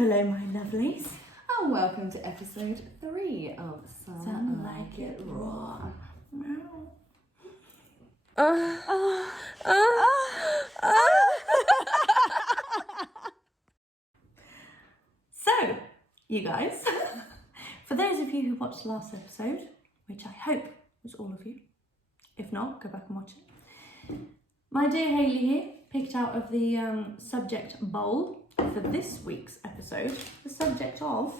hello, my lovelies. And welcome to episode 3 of Some Like It Raw. So, you guys, for those of you who watched the last episode, which I hope was all of you, if not, go back and watch it. My dear Hayley here picked out of the subject bowl for this week's episode the subject of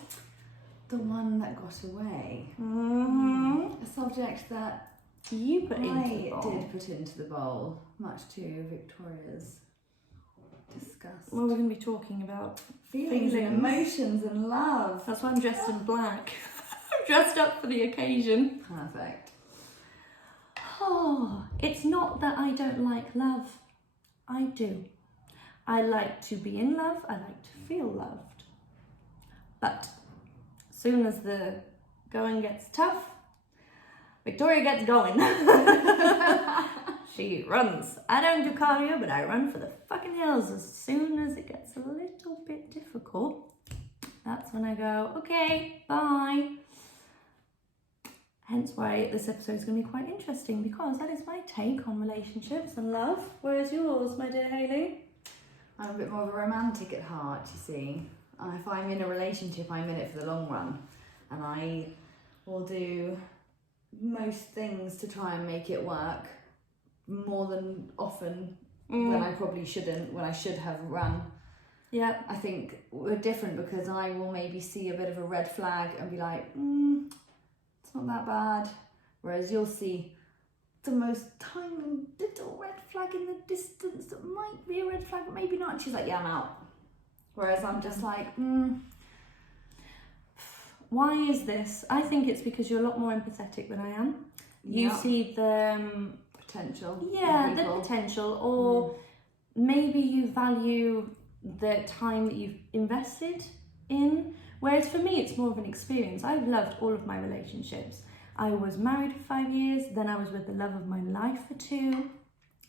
The one that got away. A subject that you put into the bowl. I did put into the bowl, much to Victoria's disgust. Well, we're going to be talking about Feelings and emotions and love. That's why I'm dressed in black. I'm dressed up for the occasion. Perfect. Oh, it's not that I don't like love. I do. I like to be in love. I like to feel loved. But as soon as the going gets tough, Victoria gets going. She runs. I don't do cardio, but I run for the fucking hills. As soon as it gets a little bit difficult, that's when I go, okay, bye. Hence why this episode is going to be quite interesting, because that is my take on relationships and love. Where's yours, my dear Hayley? I'm a bit more of a romantic at heart, you see. If I'm in a relationship, I'm in it for the long run. And I will do most things to try and make it work more than often when I probably shouldn't, when I should have run. Yeah. I think we're different because I will maybe see a bit of a red flag and be like, it's not that bad. Whereas you'll see the most tiny little red flag in the distance that might be a red flag, but maybe not. And she's like, yeah, I'm out. Whereas I'm just like, Why is this? I think it's because you're a lot more empathetic than I am. You see the potential. Yeah, the potential, or maybe you value the time that you've invested in. Whereas for me, it's more of an experience. I've loved all of my relationships. I was married for 5 years, then I was with the love of my life for 2.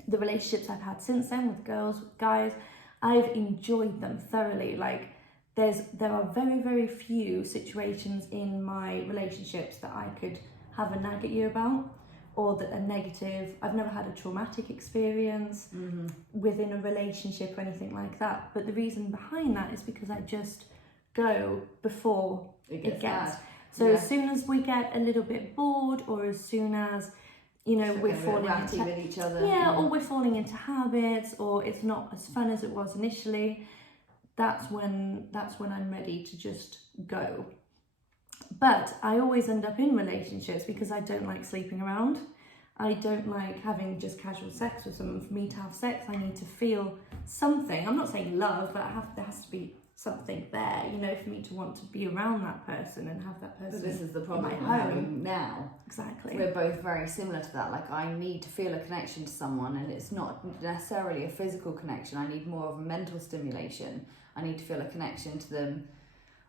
The relationships I've had since then with girls, with guys, I've enjoyed them thoroughly. Like, there are very, very few situations in my relationships that I could have a nag at you about, or that are negative. I've never had a traumatic experience within a relationship or anything like that. But the reason behind that is because I just go before it gets bad. So as soon as we get a little bit bored, or as soon as, you know, we're falling into with each other, or we're falling into habits, or it's not as fun as it was initially, that's when I'm ready to just go. But I always end up in relationships because I don't like sleeping around. I don't like having just casual sex with someone. For me to have sex, I need to feel something. I'm not saying love, but there has to be something there, you know, for me to want to be around that person and have that person. But this is the problem in I'm my having home now. Exactly. We're both very similar to that. Like, I need to feel a connection to someone, and it's not necessarily a physical connection. I need more of a mental stimulation. I need to feel a connection to them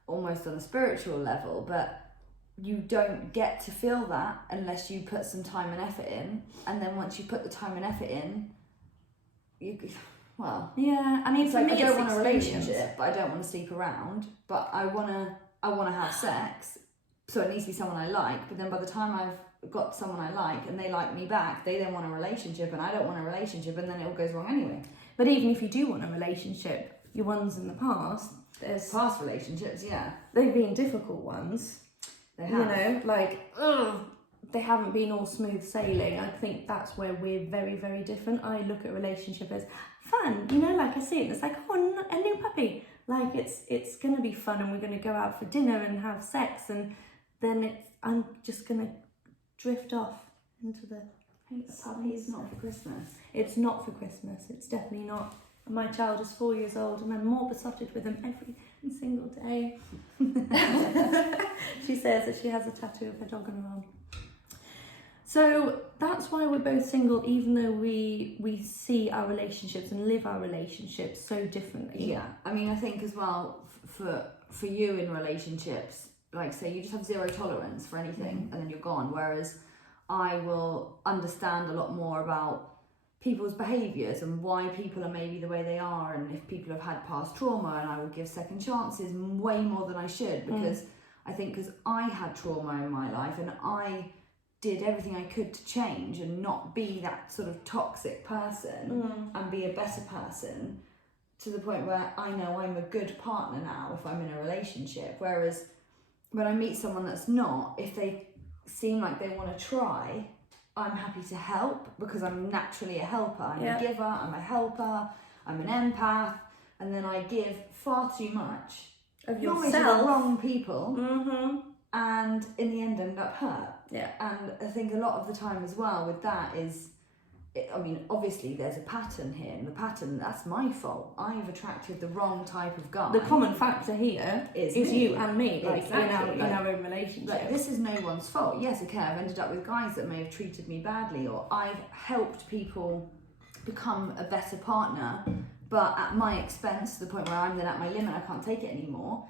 almost on a spiritual level, but you don't get to feel that unless you put some time and effort in. And then once you put the time and effort in, yeah, I mean, it's for like, me, I don't want a experience. relationship, but I don't want to sleep around, but I want to have sex, so it needs to be someone I like. But then by the time I've got someone I like and they like me back, they then want a relationship and I don't want a relationship, and then it all goes wrong anyway. But even if you do want a relationship, your ones in the past, there's past relationships, they've been difficult ones. They have. You know, like, they haven't been all smooth sailing. I think that's where we're very, very different. I look at relationship as fun, you know, like I see it and it's like, oh, a new puppy. Like, it's going to be fun, and we're going to go out for dinner and have sex, and then I'm just going to drift off into the Puppies not for Christmas. It's not for Christmas. It's definitely not. My child is 4 years old and I'm more besotted with him every single day. She says that she has a tattoo of her dog on her arm. So that's why we're both single, even though we see our relationships and live our relationships so differently. Yeah, I mean, I think as well, for you in relationships, like, say you just have zero tolerance for anything and then you're gone, whereas I will understand a lot more about people's behaviours and why people are maybe the way they are, and if people have had past trauma, and I will give second chances way more than I should, because I think because I had trauma in my life and I did everything I could to change and not be that sort of toxic person and be a better person, to the point where I know I'm a good partner now if I'm in a relationship. Whereas when I meet someone that's not, if they seem like they want to try, I'm happy to help because I'm naturally a helper. I'm a giver, I'm a helper, I'm an empath, and then I give far too much of normally yourself to the wrong people, and in the end end up hurt. And I think a lot of the time as well with that is, I mean, obviously there's a pattern here, and the pattern, that's my fault. I've attracted the wrong type of guy. The common factor here is you and me, like exactly. in our own relationship. Like, this is no one's fault. Yes, okay, I've ended up with guys that may have treated me badly, or I've helped people become a better partner, but at my expense, to the point where I'm then at my limit, I can't take it anymore.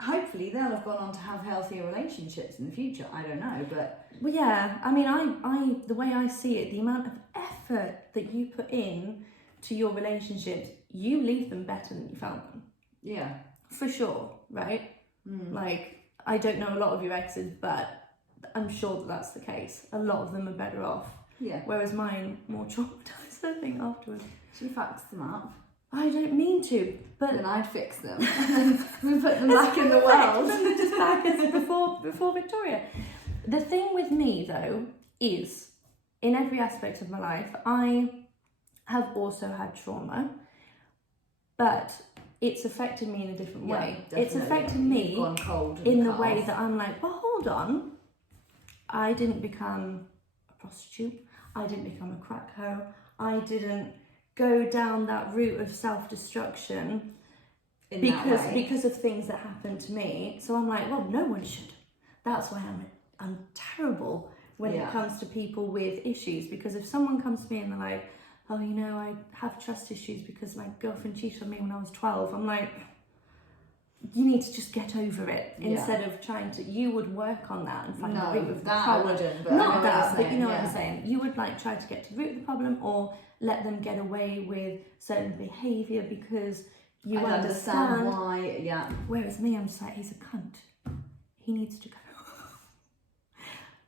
Hopefully they'll have gone on to have healthier relationships in the future. I don't know, but... Well, yeah, I mean, I the way I see it, the amount of effort that you put in to your relationships, you leave them better than you found them. Yeah. For sure, right? Like, I don't know a lot of your exes, but I'm sure that that's the case. A lot of them are better off. Yeah. Whereas mine, more traumatised, I think, afterwards. She fucks them up. I don't mean to, but... Then I'd fix them. And put them back in the world. And they're just back as before Victoria. The thing with me, though, is, in every aspect of my life, I have also had trauma, but it's affected me in a different way. Definitely. It's affected me gone cold in the way that I'm like, well, hold on. I didn't become a prostitute. I didn't become a crack hoe. I didn't go down that route of self-destruction because of things that happened to me. So I'm like, well, no one should. That's why I'm terrible when it comes to people with issues, because if someone comes to me and they're like, oh, you know, I have trust issues because my girlfriend cheated on me when I was 12, I'm like, you need to just get over it instead of trying to. You would work on that and find the root of the problem. I wouldn't, but not that, but you know what I'm saying. You would like try to get to the root of the problem, or let them get away with certain behaviour because you understand why. Yeah. Whereas me, I'm just like, he's a cunt. He needs to go.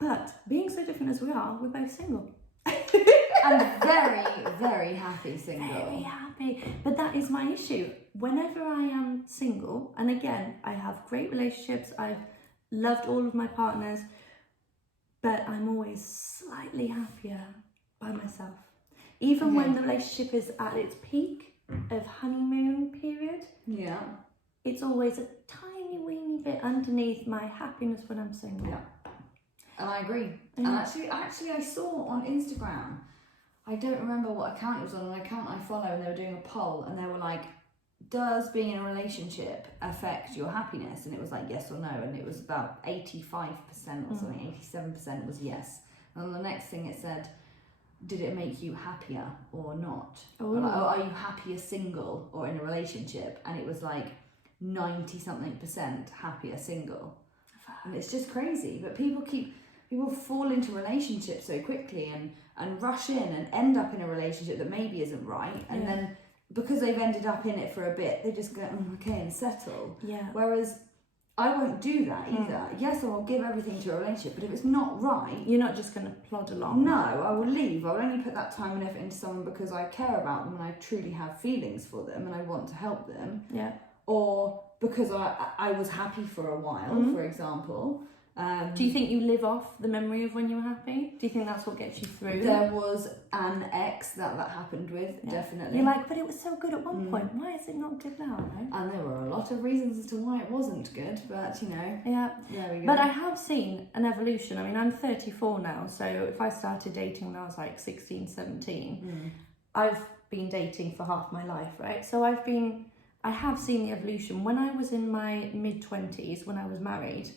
But being so different as we are, we're both single. And very, very happy single. Very happy. But that is my issue. Whenever I am single, and again, I have great relationships, I've loved all of my partners, but I'm always slightly happier by myself. Even when the relationship is at its peak of honeymoon period, it's always a tiny weeny bit underneath my happiness when I'm single. Yeah. And I agree. And actually I saw on Instagram, I don't remember what account it was on, an account I follow, and they were doing a poll, and they were like, does being in a relationship affect your happiness? And it was like yes or no, and it was about 85% or something, 87% was yes. And on the next thing it said, did it make you happier or not? Or like, are you happier single or in a relationship? And it was like 90-something% happier single. And it's just crazy. But people fall into relationships so quickly and rush in and end up in a relationship that maybe isn't right. And then because they've ended up in it for a bit, they just go, okay, and settle. Yeah. Whereas I won't do that either. Yes, I will give everything to a relationship, but if it's not right... You're not just going to plod along. No, I will leave. I will only put that time and effort into someone because I care about them and I truly have feelings for them and I want to help them. Yeah. Or because I was happy for a while, for example. Do you think you live off the memory of when you were happy? Do you think that's what gets you through? There was an ex that happened with, definitely. You're like, but it was so good at one point. Why is it not good now? Right? And there were a lot of reasons as to why it wasn't good, but you know. Yeah. There we go. But I have seen an evolution. I mean, I'm 34 now, so if I started dating when I was like 16, 17, I've been dating for half my life, right? So I have seen the evolution. When I was in my mid-20s, when I was married,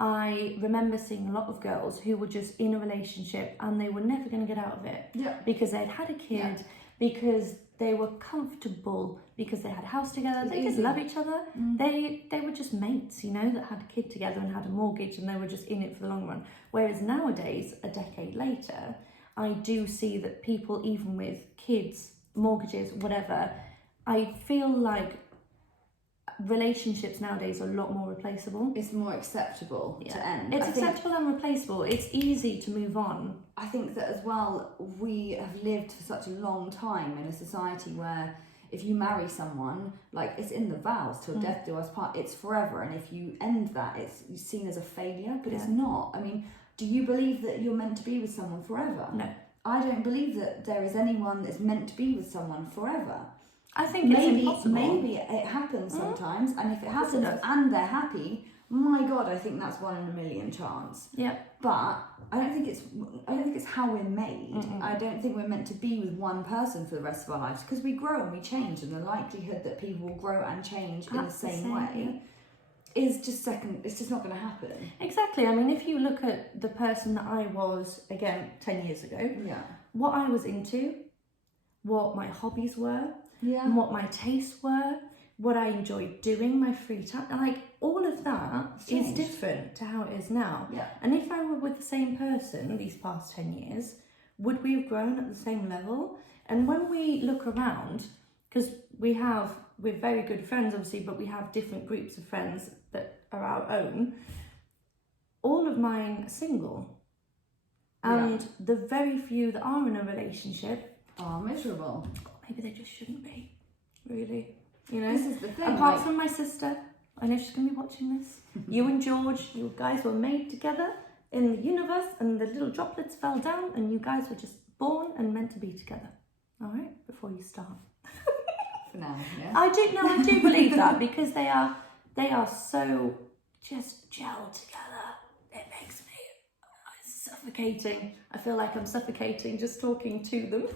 I remember seeing a lot of girls who were just in a relationship and they were never going to get out of it because they'd had a kid, because they were comfortable, because they had a house together, they just love each other. They were just mates, you know, that had a kid together and had a mortgage, and they were just in it for the long run. Whereas nowadays, a decade later, I do see that people, even with kids, mortgages, whatever, I feel like relationships nowadays are a lot more replaceable. It's more acceptable to end. It's acceptable and replaceable. It's easy to move on. I think that as well, we have lived for such a long time in a society where if you marry someone, like it's in the vows, till death do us part, it's forever. And if you end that, it's seen as a failure, but it's not. I mean, do you believe that you're meant to be with someone forever? No. I don't believe that there is anyone that's meant to be with someone forever. I think it's impossible. Maybe it happens sometimes, and if it happens and they're happy, my God, I think that's 1 in a million chance. Yeah. But I don't think it's how we're made. I don't think we're meant to be with one person for the rest of our lives, because we grow and we change, and the likelihood that people will grow and change in the same way is just it's just not going to happen. Exactly. I mean, if you look at the person that I was, again, 10 years ago, what I was into, what my hobbies were, and what my tastes were, what I enjoyed doing, my free time, like all of that is different to how it is now. Yeah. And if I were with the same person these past 10 years, would we have grown at the same level? And when we look around, because we're very good friends obviously, but we have different groups of friends that are our own, all of mine are single. And the very few that are in a relationship are miserable. Maybe they just shouldn't be, really. You know, this is the thing. Apart from my sister, I know she's going to be watching this. You and George, you guys were made together in the universe, and the little droplets fell down, and you guys were just born and meant to be together. All right, before you start. For now, yeah. I do believe that, because they are so just gelled together. It makes me suffocating. I feel like I'm suffocating just talking to them.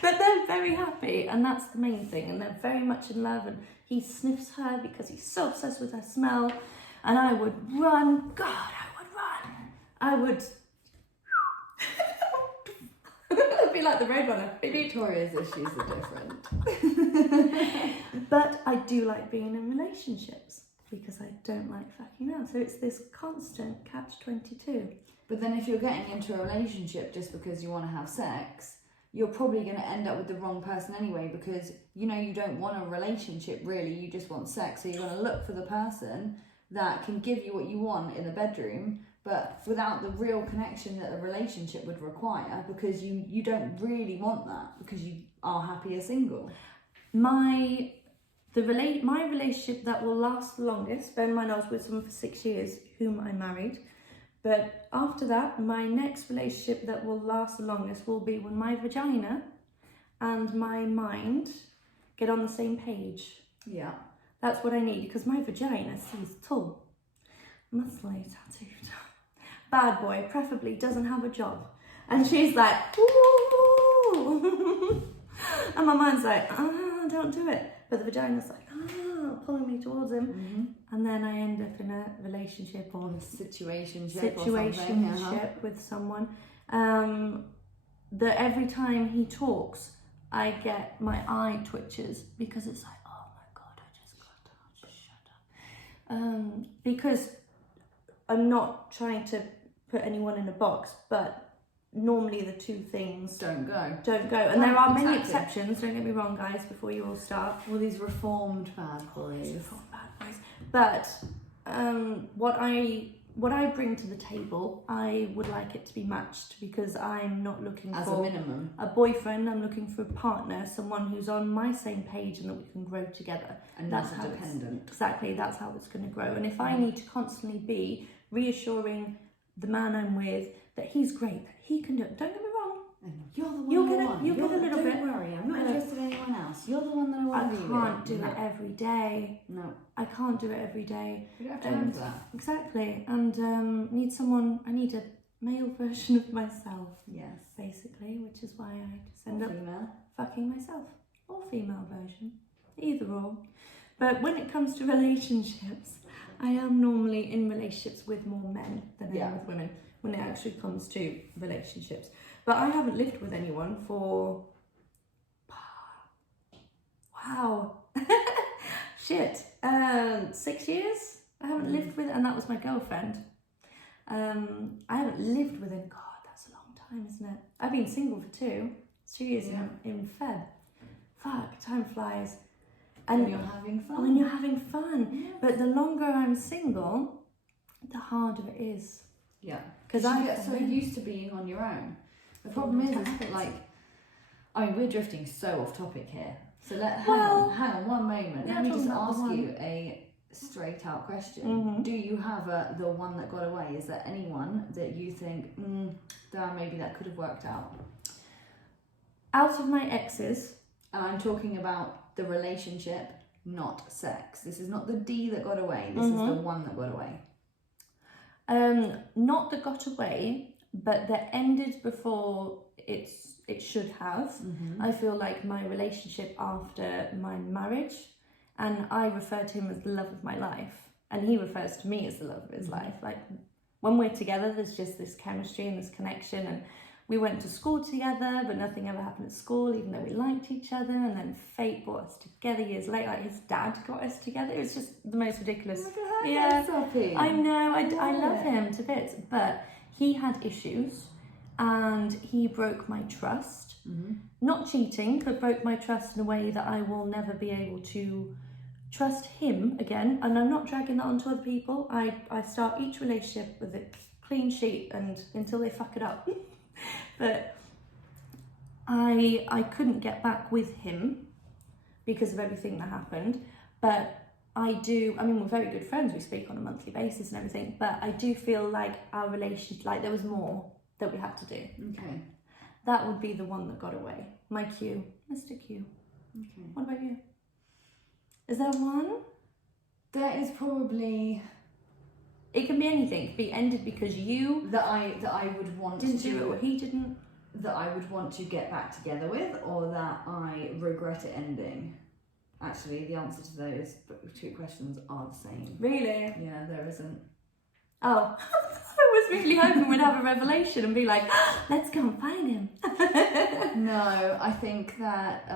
But they're very happy, and that's the main thing, and they're very much in love, and he sniffs her because he's so obsessed with her smell, and I would run. God, I would run. I would I'd be like the Roadrunner. Victoria's issues are different. But I do like being in relationships, because I don't like fucking out. So it's this constant catch-22. But then if you're getting into a relationship just because you want to have sex, you're probably going to end up with the wrong person anyway, because you don't want a relationship really, you just want sex. So you're going to look for the person that can give you what you want in the bedroom, but without the real connection that a relationship would require, because you don't really want that, because you are happier single. My relationship that will last the longest, bear in mind I was with someone for 6 years whom I married, but after that, my next relationship that will last the longest will be when my vagina and my mind get on the same page. Yeah. That's what I need, because my vagina sees tall, muscly, tattooed. Bad boy, preferably doesn't have a job. And she's like, ooh. And my mind's like, don't do it. But the vagina's like, pulling me towards him. Mm-hmm. And then I end up in a relationship or situationship with someone. That every time he talks, I get my eye twitches, because it's like, oh my God, I just got to shut up. Because I'm not trying to put anyone in a box, but normally the two things don't go. And there are many exceptions, don't get me wrong, guys, before you all start. All these reformed bad boys. But what I bring to the table, I would like it to be matched, because I'm not looking as for a minimum a boyfriend. I'm looking for a partner, someone who's on my same page and that we can grow together. And that's not how dependent. Exactly, that's how it's going to grow. And if I need to constantly be reassuring the man I'm with that he's great, that he can do it. Don't get me wrong. You're the one You'll get a little bit. Don't worry, I'm not interested in anyone else. You're the one that I want to be with. I can't do it every day. No. I can't do it every day. You don't have time for that. Exactly. And I need a male version of myself. Yes. Basically, which is why I just end up female. Fucking myself. Or female version. Either or. But when it comes to relationships, I am normally in relationships with more men than I am with women, when it actually comes to relationships. But I haven't lived with anyone for... Wow. Shit. 6 years? I haven't lived with... And that was my girlfriend. I haven't lived with him. God, that's a long time. time, isn't it? I've been single for 2 years in Feb. Fuck, time flies. And when you're having fun. When you're having fun. Yeah. But the longer I'm single, the harder it is. Yeah. Because I get so used to being on your own. The problem is like, I mean, we're drifting so off topic here. So hang on one moment. Let me just ask you a straight out question. Mm-hmm. Do you have the one that got away? Is there anyone that you think, damn, maybe that could have worked out? Out of my exes. And I'm talking about the relationship, not sex. This is not the D that got away. This is the one that got away. Not that got away, but that ended before it should have. I feel like my relationship after my marriage, and I refer to him as the love of my life, and he refers to me as the love of his life. Like, when we're together, there's just this chemistry and this connection, and we went to school together, but nothing ever happened at school, even though we liked each other, and then fate brought us together years later. Like, his dad got us together. It was just the most ridiculous. I know, I love him to bits, but he had issues, and he broke my trust. Not cheating, but broke my trust in a way that I will never be able to trust him again. And I'm not dragging that onto other people. I start each relationship with a clean sheet, and until they fuck it up. But I couldn't get back with him because of everything that happened. But we're very good friends, we speak on a monthly basis and everything, but I do feel like our relationship, like there was more that we had to do. Okay. That would be the one that got away. My Q, Mr. Q. Okay. What about you? Is there one? There is probably... It can be anything. It could be ended because you... That I would want didn't to... do it or he didn't. That I would want to get back together with, or that I regret it ending. Actually, the answer to those 2 questions are the same. Really? Yeah, there isn't. Oh, I was really hoping we'd have a revelation and be like, let's go and find him. No, I think that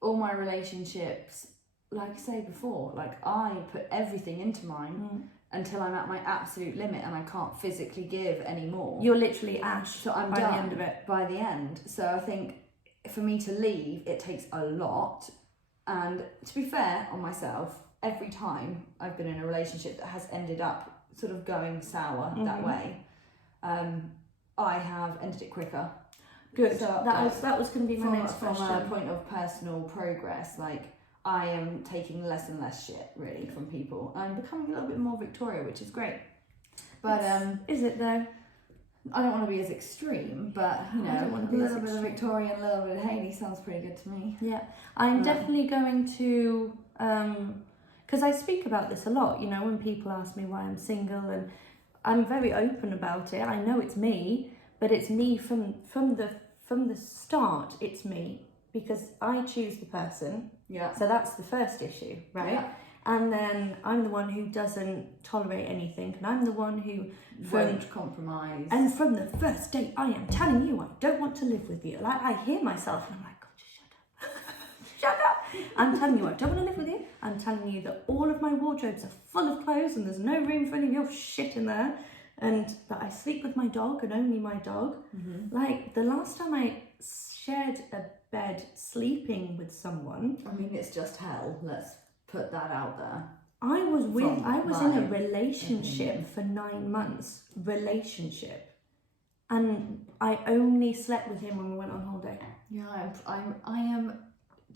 all my relationships, like I say before, like I put everything into mine until I'm at my absolute limit and I can't physically give anymore. You're literally ash. So I'm by done the end of it. by the end. So I think for me to leave, it takes a lot. And to be fair on myself, every time I've been in a relationship that has ended up sort of going sour that way, I have ended it quicker. Good. So that was going to be my next question. From a point of personal progress, like I am taking less and less shit really from people. I'm becoming a little bit more Victoria, which is great. But is it though? I don't want to be as extreme, but you know, a little bit of Victoria and a little bit of Hayley sounds pretty good to me. Yeah, I'm definitely going to, because I speak about this a lot, you know, when people ask me why I'm single, and I'm very open about it. I know it's me, but it's me from the start. It's me because I choose the person. Yeah. So that's the first issue, right? Yeah. And then I'm the one who doesn't tolerate anything, and I'm the one who won't compromise. And from the first date, I am telling you, I don't want to live with you. Like, I hear myself, and I'm like, God, just shut up. Shut up. I'm telling you, I don't want to live with you. I'm telling you that all of my wardrobes are full of clothes, and there's no room for any of your shit in there. And that I sleep with my dog, and only my dog. Like, the last time I shared a bed sleeping with someone... I mean, it's just hell. Let's put that out there. I was in a relationship for 9 months. And I only slept with him when we went on holiday. Yeah, I am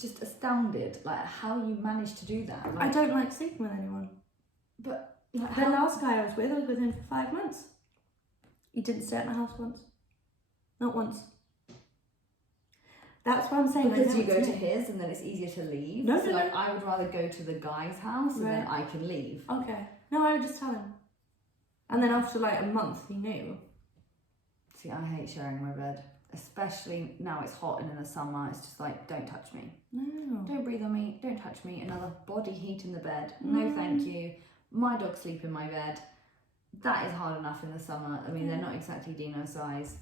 just astounded, like how you managed to do that. Like, I don't like sleeping with anyone. But like, the last guy I was with him for 5 months. He didn't stay at my house once. Not once. That's what I'm saying. Because you go to his and then it's easier to leave. No, I would rather go to the guy's house and then I can leave. Okay. No, I would just tell him. And then after like a month, he knew. See, I hate sharing my bed. Especially now it's hot and in the summer, it's just like, don't touch me. No. Don't breathe on me, don't touch me. Another body heat in the bed. No, thank you. My dogs sleep in my bed. That is hard enough in the summer. I mean, they're not exactly Dino size.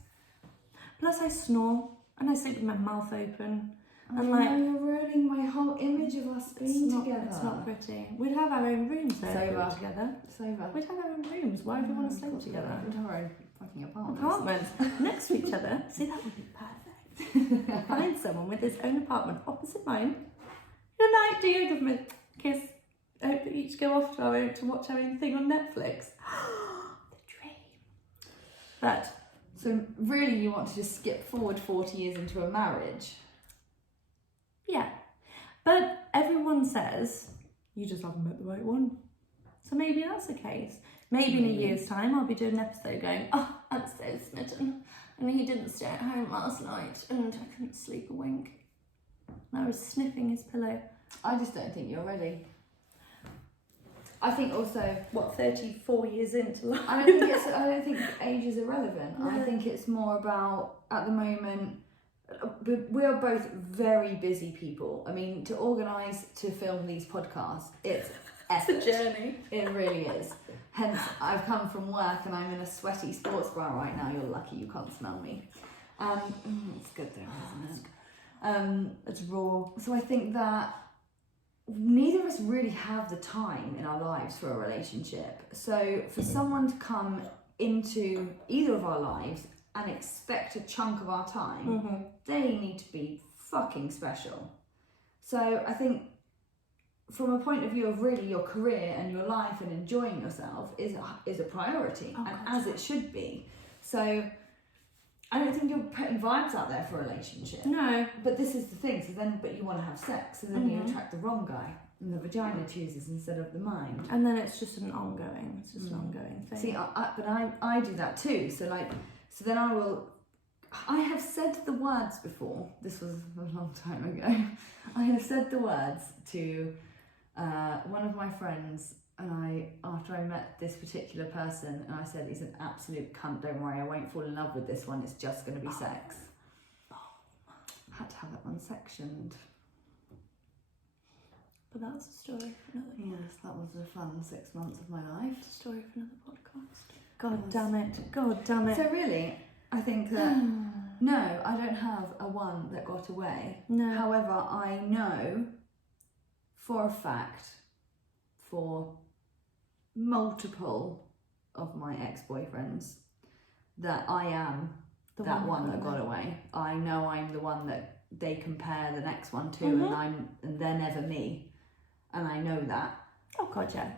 Plus I snore. And I sleep with my mouth open. And like, you're ruining my whole image of us being together. It's not pretty. We'd have our own rooms though. It's over. Together. It's over. We'd have our own rooms. Why would we want to sleep together? We'd have our own fucking apartments. Apartments next to each other. See, that would be perfect. Find someone with his own apartment opposite mine. Good night, dear. Give me a kiss. I hope that we each go off to watch our own thing on Netflix. The dream. But so really, you want to just skip forward 40 years into a marriage? yeah, but everyone says you just haven't met the right one. So maybe that's the case. Maybe in a year's time I'll be doing an episode going, oh, I'm so smitten. And he didn't stay at home last night and I couldn't sleep a wink. And I was sniffing his pillow. I just don't think you're ready. I think also, 34 years into life? I don't think age is irrelevant. No. I think it's more about, at the moment, we're both very busy people. I mean, to organise, to film these podcasts, it's effort. It's a journey. It really is. Hence, I've come from work and I'm in a sweaty sports bra right now. You're lucky you can't smell me. It's good though, isn't it? It's raw. So I think that neither of us really have the time in our lives for a relationship. So for someone to come into either of our lives and expect a chunk of our time, they need to be fucking special. So I think from a point of view of really your career and your life and enjoying yourself is a priority, and as it should be. So I don't think you're putting vibes out there for a relationship. No. But this is the thing, but you want to have sex, so then you attract the wrong guy, and the vagina chooses instead of the mind. And then it's just an ongoing thing. See, I do that too, so then I have said the words before, this was a long time ago, I have said the words to one of my friends, and after I met this particular person, and I said, he's an absolute cunt, don't worry, I won't fall in love with this one, it's just going to be sex. I had to have that one sectioned. But that's a story for another podcast. Yes, that was a fun 6 months of my life. It's a story for another podcast. God damn it. So really, I think that, no, I don't have a one that got away. No. However, I know for a fact, for multiple of my ex-boyfriends, that I am that one that got away. I know I'm the one that they compare the next one to, and they're never me, and I know that. Oh God, yeah.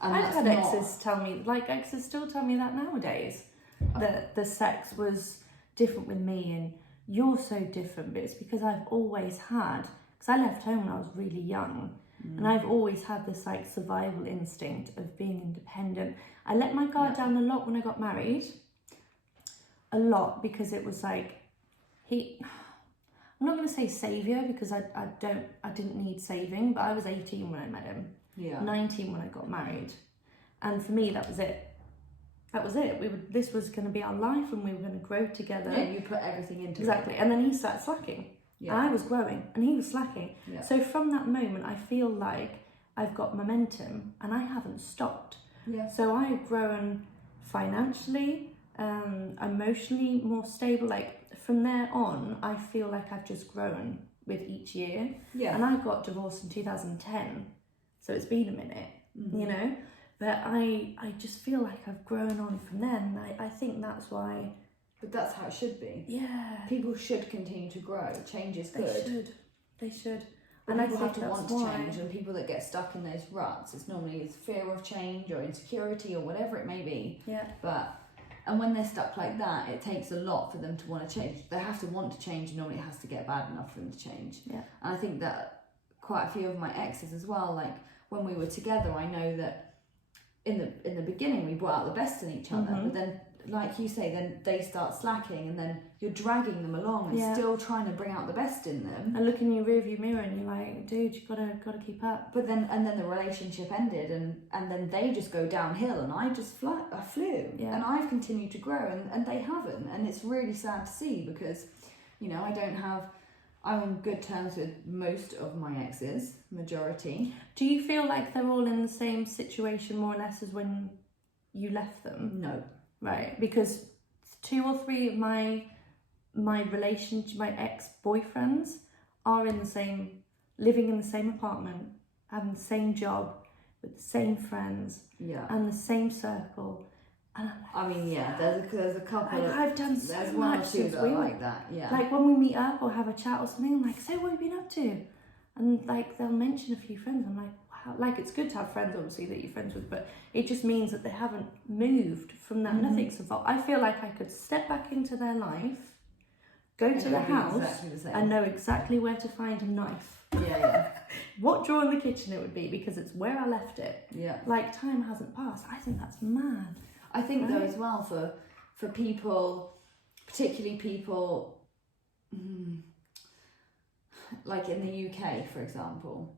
And I've had exes tell me, exes still tell me that nowadays, that the sex was different with me, and you're so different. But it's because I've always had, because I left home when I was really young. And I've always had this survival instinct of being independent. I let my guard down a lot when I got married. A lot, because it was I'm not going to say saviour, because I didn't need saving, but I was 18 when I met him. Yeah. 19 when I got married. And for me, that was it. This was going to be our life, and we were going to grow together. Yeah, you put everything into it. Exactly. And then he started slacking. Yeah. And I was growing and he was slacking. Yeah. So from that moment, I feel like I've got momentum and I haven't stopped. Yeah. So I've grown financially, emotionally more stable. From there on, I feel like I've just grown with each year. Yeah. And I got divorced in 2010. So it's been a minute, you know. But I just feel like I've grown on from then. I think that's why. But that's how it should be. Yeah. People should continue to grow. Change is good. They should. And people have to want to change, and people that get stuck in those ruts, it's normally fear of change or insecurity or whatever it may be. Yeah. And when they're stuck like that, it takes a lot for them to want to change. They have to want to change, and normally it has to get bad enough for them to change. Yeah. And I think that quite a few of my exes as well, when we were together, I know that in the beginning we brought out the best in each other, but then, like you say, then they start slacking, and then you're dragging them along and still trying to bring out the best in them. And look in your rearview mirror, and you're like, dude, you gotta keep up. But then the relationship ended, and then they just go downhill, and I flew, and I've continued to grow, and they haven't, and it's really sad to see, because, I'm on good terms with most of my exes, majority. Do you feel like they're all in the same situation more or less as when you left them? No. Right, because 2 or 3 of my ex-boyfriends are living in the same apartment, having the same job, with the same friends, and the same circle, And I'm like, I mean, yeah, there's a couple. like, I've done so There's one or much two since that we are were like that. Yeah. like when we meet up or have a chat or something, I'm like, so what have you been up to? And like they'll mention a few friends. I'm like, wow, like it's good to have friends obviously that you're friends with, but it just means that they haven't moved from that. Nothing's evolved. I feel like I could step back into their life, go to the house, exactly the same. and know exactly where to find a knife. Yeah. What drawer in the kitchen it would be, because it's where I left it. Yeah. Like time hasn't passed. I think that's mad. I think though Right. as well for people, particularly people like in the UK, for example,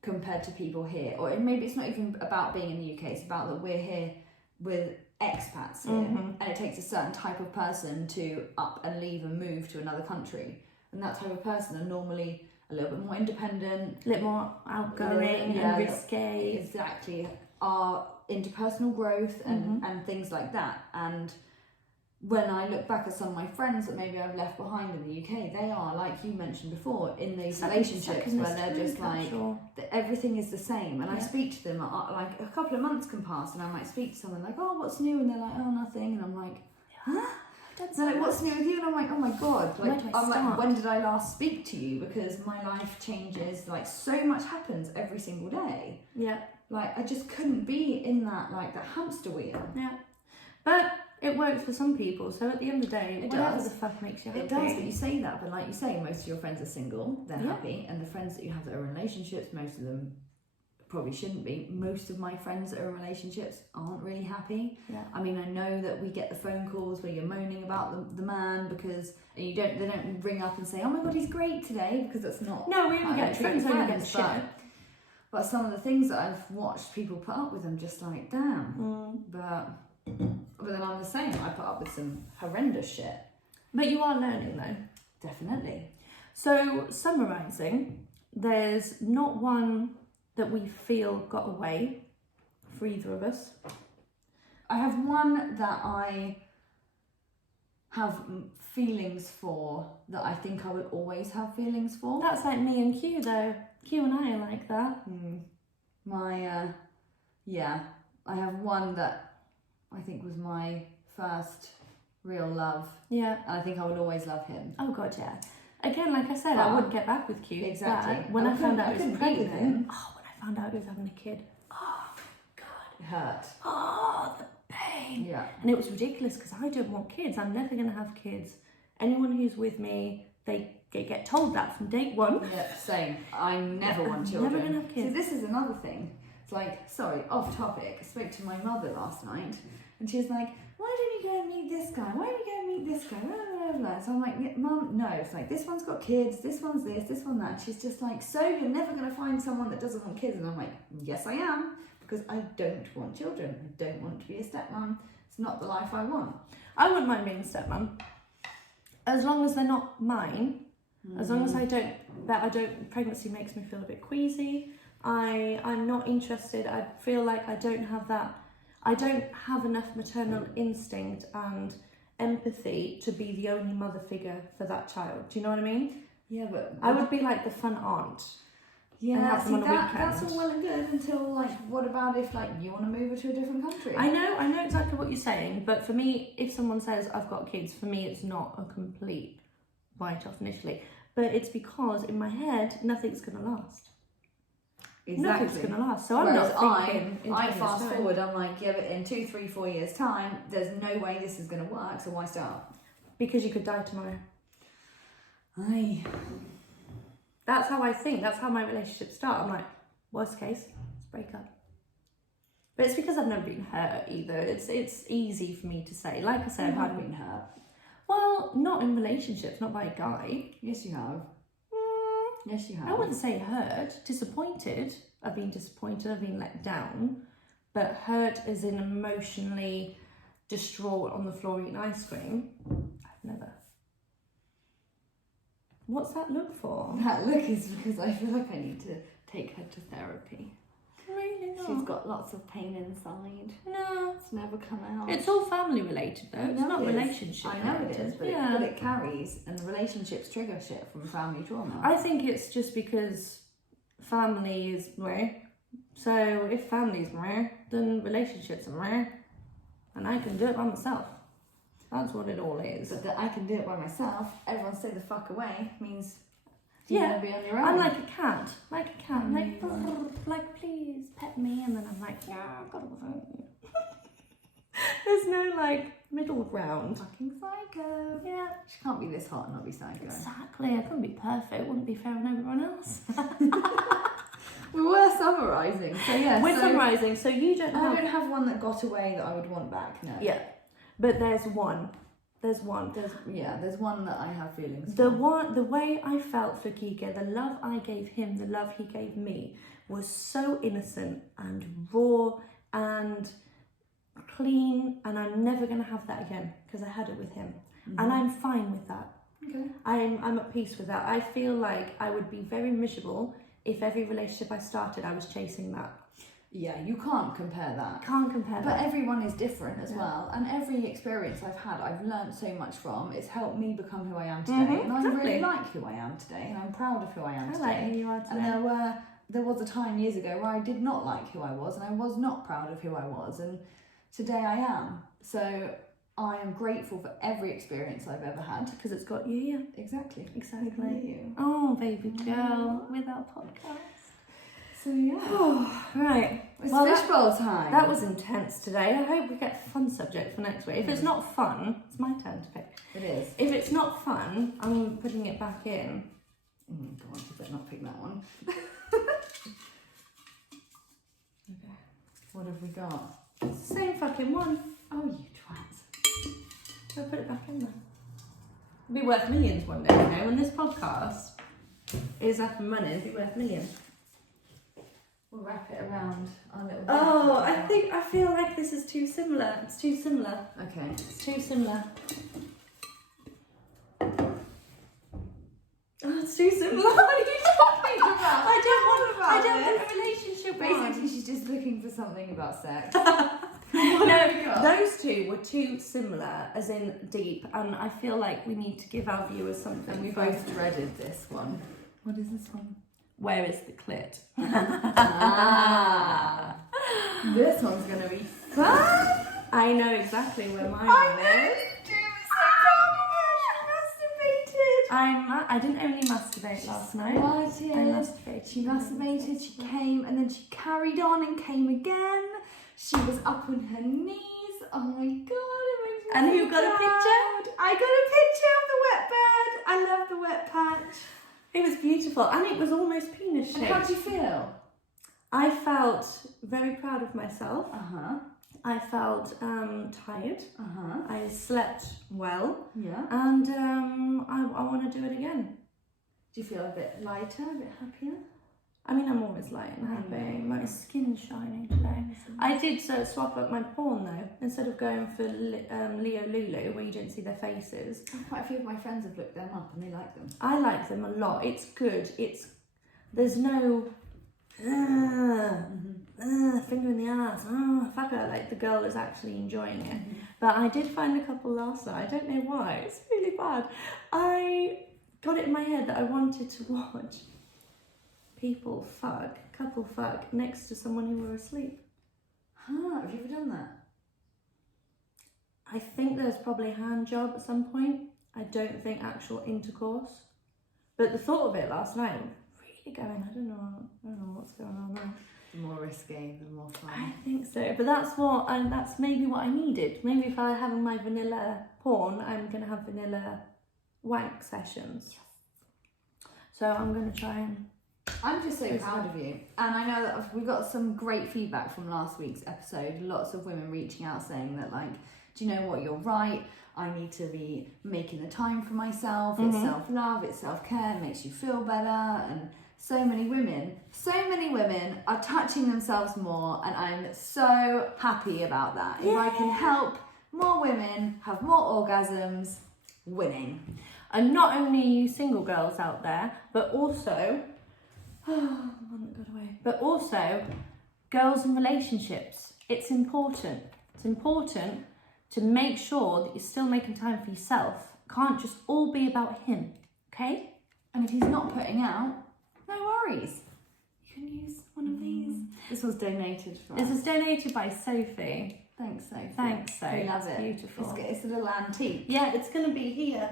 compared to people here, or maybe it's not even about being in the UK, it's about that we're here with expats here, and it takes a certain type of person to up and leave and move to another country, and that type of person are normally a little bit more independent, A little more outgoing and risque. exactly, are into personal growth and things like that. And when I look back at some of my friends that maybe I've left behind in the UK, they are, like you mentioned before, in these relationships where they're just like, everything is the same. And I speak to them, like a couple of months can pass and I might speak to someone like, oh, what's new? And they're like, oh, nothing. And I'm like, huh? They're like, what's new with you? And I'm like, oh my God. Like, I'm like, when did I last speak to you? Because my life changes, like so much happens every single day. Yeah. Like, I just couldn't be in that, like, that hamster wheel. Yeah. But it works for some people, so at the end of the day, whatever does. the fuck makes you happy. It does, but you say that, but like you say, most of your friends are single, they're happy, and the friends that you have that are in relationships, most of them probably shouldn't be. Most of my friends that are in relationships aren't really happy. Yeah. I mean, I know that we get the phone calls where you're moaning about the man because, and they don't ring up and say, oh my God, he's great today, because that's not. No, we only get friends only get shit. But some of the things that I've watched people put up with, I'm just like, damn. But then I'm the same. I put up with some horrendous shit. But you are learning though. Definitely. So summarising, there's not one that we feel got away for either of us. I have one that I have feelings for, that I think I will always have feelings for. That's like me and Q though. Q and I are like that. I have one that I think was my first real love. Yeah. And I think I would always love him. Oh God, yeah. Again, like I said, I wouldn't get back with Q. Exactly. But when I found out he was pregnant, him. oh, when I found out he was having a kid, oh my God. It hurt. Oh, the pain. Yeah. And it was ridiculous because I don't want kids. I'm never going to have kids. Anyone who's with me, they get told that from date one. Yeah, same. I never want children. Never going to have kids. See, this is another thing. It's like, sorry, off topic. I spoke to my mother last night and she was like, why don't you go and meet this guy? Why don't you go and meet this guy? Blah, blah, blah, blah. So I'm like, Mum, no. It's like, this one's got kids, this one's this one that. And she's just like, so you're never going to find someone that doesn't want kids? And I'm like, yes, I am. Because I don't want children. I don't want to be a stepmom. It's not the life I want. I wouldn't mind being a stepmom. As long as they're not mine. As long as pregnancy makes me feel a bit queasy. I'm not interested. I feel like I don't have enough maternal instinct and empathy to be the only mother figure for that child. Do you know what I mean? Yeah, but I would be like the fun aunt. Yeah, see, that's all well and good until, like, what about if, like, you want to move her to a different country? I know exactly what you're saying, but for me, if someone says I've got kids, for me it's not a complete write-off initially. But it's because in my head, nothing's going to last. Exactly. Nothing's going to last. So Whereas I'm not thinking. I fast forward, I'm like, yeah, but in 2, 3, 4 years' time, there's no way this is going to work, so why start? Because you could die tomorrow. Aye. That's how I think. That's how my relationships start. I'm like, worst case, let's break up. But it's because I've never been hurt either. It's easy for me to say. Like I said, I've been hurt. Well, not in relationships, not by a guy. Yes, you have. Yes, you have. I wouldn't say hurt. Disappointed. I've been disappointed. I've been let down. But hurt as in emotionally distraught on the floor eating ice cream. I've never. What's that look for? That look is because I feel like I need to take her to therapy. Really not. She's got lots of pain inside. No. It's never come out. It's all family related though. It's not relationship I know related. it is, but, but it carries, and the relationships trigger shit from family trauma. I think it's just because family is rare. So if family's rare, then relationships are rare. and I can do it by myself. That's what it all is. But that I can do it by myself, everyone stay the fuck away, means you Yeah. gotta be on your own. I'm like a cat. I'm like, please pet me, and then I'm like, yeah, I've got to phone. There's no like middle ground. Fucking psycho. Yeah. She can't be this hot and not be psycho. Exactly. I couldn't be perfect. It wouldn't be fair on everyone else. We were summarising, so yeah. We're summarising, so you don't I have... don't have one that got away that I would want back, no. Yeah, but there's one. There's one that I have feelings the for. one. The way I felt for Kike, the love I gave him, the love he gave me, was so innocent and raw and clean, and I'm never going to have that again because I had it with him. And I'm fine with that. Okay. I'm at peace with that. I feel like I would be very miserable if every relationship I started, I was chasing that. Yeah, you can't compare that. Can't compare But that. everyone is different as well, and every experience I've had, I've learned so much from. It's helped me become who I am today, and I really like who I am today, and I'm proud of who I am today. I like who you are today. And there was a time years ago where I did not like who I was, and I was not proud of who I was, and today I am. So I am grateful for every experience I've ever had. Because it's got you here. Exactly. Exactly. You. Oh, baby girl, with our podcast. So yeah. Oh, right. It's Well, fishbowl time. That was intense today. I hope we get a fun subject for next week. If it's not fun, it's my turn to pick. It is. If it's not fun, I'm putting it back in. Go on, you better not pick that one. Okay. What have we got? It's the same fucking one. Oh, you twat. I'll put it back in there. It'll be worth millions one day, you know. When this podcast is up and running, it'll be worth millions. We'll wrap it around our little... Oh, I feel like this is too similar. It's too similar. Okay. It's too similar. Oh, it's too similar. What are you talking about? I don't want a relationship Basically, one. she's just looking for something about sex. No, those two were too similar, as in deep, and I feel like we need to give our viewers something. And we both dreaded this one. What is this one? Where is the clit? This one's gonna be fun. I know exactly where mine is. I didn't only masturbate last night. Squirted. I masturbated. She masturbated. She came, and then she carried on and came again. She was up on her knees. Oh my god! It makes me And so who got a proud. picture? I got a picture of the wet bird. I love the wet patch. It was beautiful, and it was almost penis And shaped. how do you feel? I felt very proud of myself. Uh-huh. I felt tired. Uh-huh. I slept well, Yeah. and I want to do it again. Do you feel a bit lighter, a bit happier? I mean, I'm always light and happy. My skin's shining today. I did swap up my porn though. Instead of going for Leo Lulu, where you don't see their faces, Quite a few of my friends have looked them up and they like them. I like them a lot. It's good. There's no finger in the ass. Oh, fuck her. Like the girl is actually enjoying it. But I did find a couple last night. I don't know why. It's really bad. I got it in my head that I wanted to watch couple fuck next to someone who were asleep. Huh, have you ever done that? I think there's probably a hand job at some point. I don't think actual intercourse. But the thought of it last night, really going, I don't know what's going on there. The more risky, the more fun. I think so, but that's maybe what I needed. Maybe if I have my vanilla porn, I'm gonna have vanilla wank sessions. So I'm gonna try and... I'm just so proud of you, and I know that we got some great feedback from last week's episode. Lots of women reaching out saying that, like, do you know what, you're right, I need to be making the time for myself. It's self-love, it's self-care, it makes you feel better. And so many women are touching themselves more, and I'm so happy about that. If I can help more women have more orgasms, winning. And not only you single girls out there, but also girls in relationships. It's important. It's important to make sure that you're still making time for yourself. It can't just all be about him, okay? And if he's not putting out, no worries. You can use one of these. This was donated from This us. was donated by Sophie. Thanks, Sophie. Thanks, Sophie. We love It's it. beautiful. It's a little antique. Yeah, it's going to be here.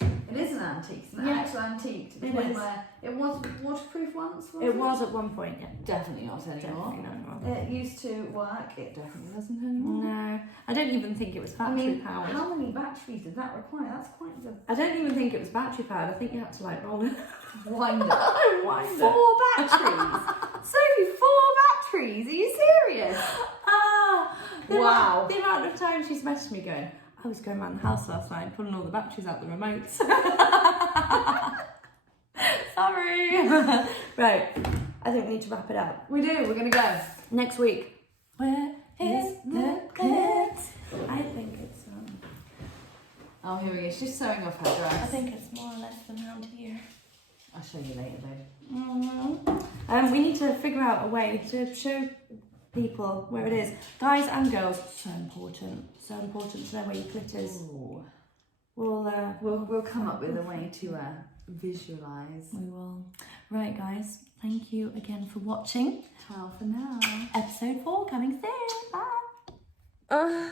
It is an antique. It's an actual antique to the It point is. where it was waterproof once. It was at one point, yeah. Definitely not anymore. Definitely not anymore. It used to work. It definitely doesn't anymore. No, I don't even think it was battery powered. How many batteries did that require? That's quite the I don't even think it was battery powered. I think you had to like roll it. winder. Wind 4 batteries. Sophie, 4 batteries. Are you serious? Wow. The amount of times she's messaged me going, I was going around the house last night pulling all the batteries out the remotes. Sorry. Right, I think we need to wrap it up. We do. We're going to go. Next week. Where is the clips? I think it's Oh, here we go. She's sewing off her dress. I think it's more or less than around here. I'll show you later, babe. We need to figure out a way to show people where it is. Guys and girls, so important to know where your clit is. Ooh. We'll come up with a way to visualise. We will. Right, guys, thank you again for watching. Ciao for now. Episode 4 coming soon. Bye.